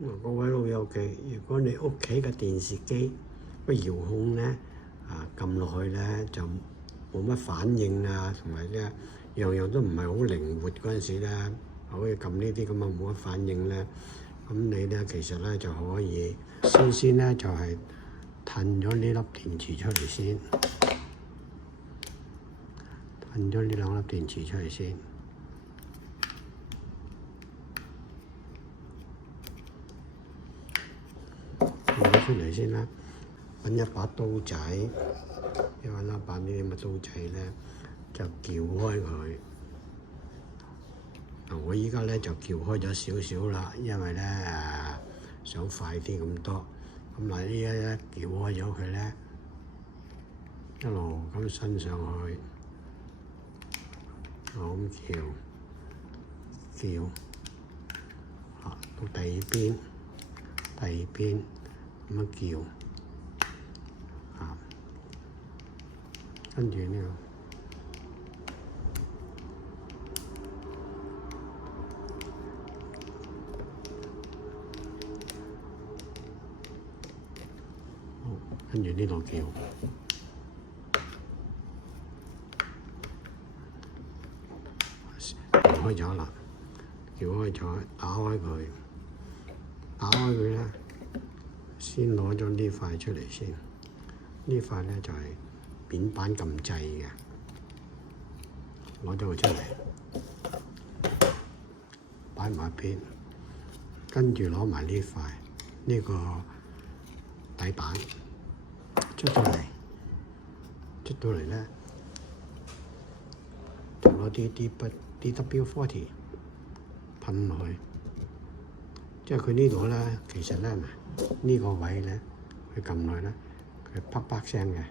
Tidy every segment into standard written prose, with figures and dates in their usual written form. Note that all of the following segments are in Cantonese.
各位老友記，如果你屋企嘅電視機個遙控咧撳落去咧就冇乜反應啊，同埋咧樣樣都唔係好靈活嗰陣時咧，可以撳呢啲咁啊冇乜反應咧，咁你咧其實咧就可以先咧就係褪咗呢粒電池出嚟先，褪咗呢兩粒電池出嚟先。攞出嚟先啦，揾一把刀仔，揾一把呢啲咁嘅刀仔咧，就撬開佢。我依家咧就撬開咗少少啦，因為咧想快啲咁多。咁嗱，依家咧撬開咗佢咧，一路咁伸上去，咁撬，到第二邊。咁樣撬，跟住呢跟住呢度撬，撬開咗啦，撬開咗，打開佢咧。先攞咗呢塊出嚟先，呢塊咧就係面板撳掣嘅，攞咗佢出嚟，擺埋一邊，跟住攞埋呢塊呢個底板出到嚟咧，就攞啲DW40噴落去，即係佢呢度咧，其實咧呢個位咧，佢撳落去咧，佢啪啪聲嘅，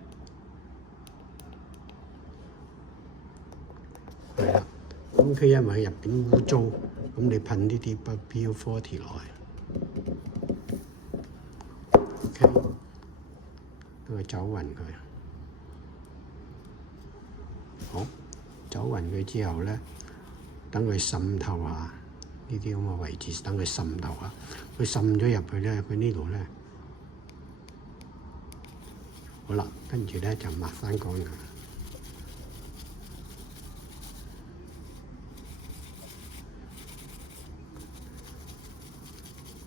係啦。咁佢因為入邊污糟，咁你噴呢啲DW40落去 ，OK， 等佢走勻佢。好，走勻佢之後咧，等佢滲透下。呢啲咁嘅位置，等佢滲透啊！佢滲咗入去咧，佢呢度咧，好啦，跟住咧就抹翻乾佢，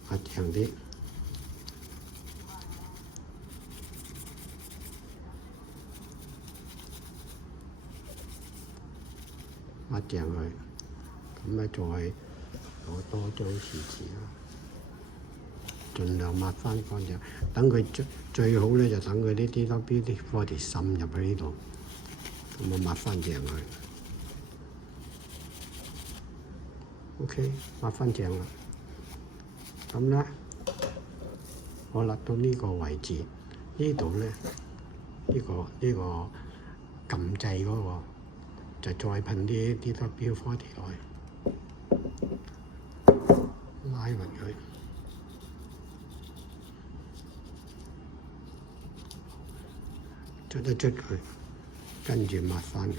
抹淨啲，抹淨佢，咁咧再攞多張廁紙啦，盡量抹翻乾淨。等佢最好咧，就等佢啲DW40滲入去呢度，咁啊抹翻淨佢。OK， 抹翻淨啦。咁咧，我勒到呢個位置，呢度咧，呢個撳掣嗰個，就再噴啲DW40落去。拉勻佢，捽一捽佢，跟住抹翻佢。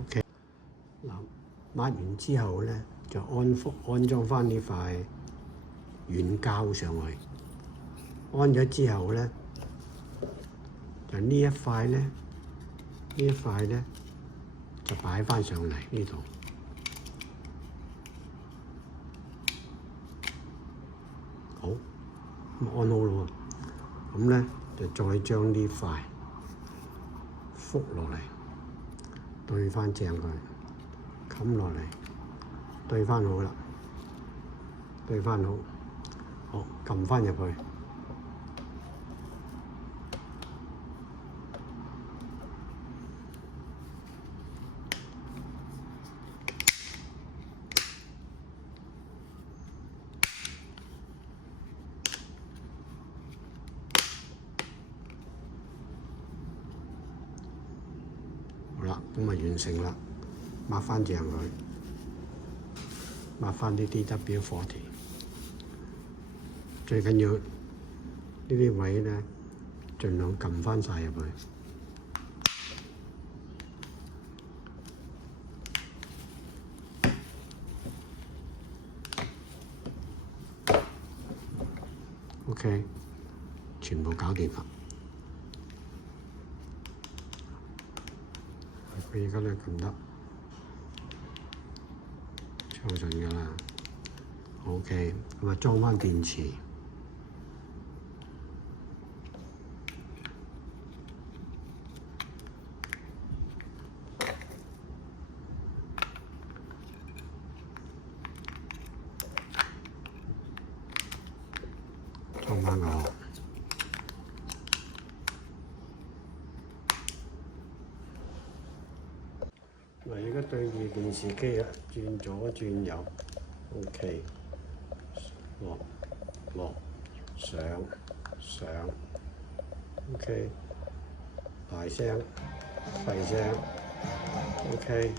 OK， 嗱，抹完之後咧，就安裝翻呢塊軟膠上去。安咗之後咧，就呢一塊咧就擺翻上嚟呢度，好，咁安好咯喎，咁咧就再將呢塊覆落嚟，對翻正佢，冚落嚟，對翻好啦，對翻好，好，撳翻入去。好啦，咁啊完成啦，抹翻淨佢，抹翻啲 DW40，最緊要呢啲位咧，盡量撳翻晒入去。OK， 全部搞掂啦。佢而家都撳得暢順㗎啦。OK， 咁啊裝翻電池。裝翻個殼。嗱，而家對住電視機啊，轉左轉右 ，OK， 落上，OK， 大聲細聲 ，OK。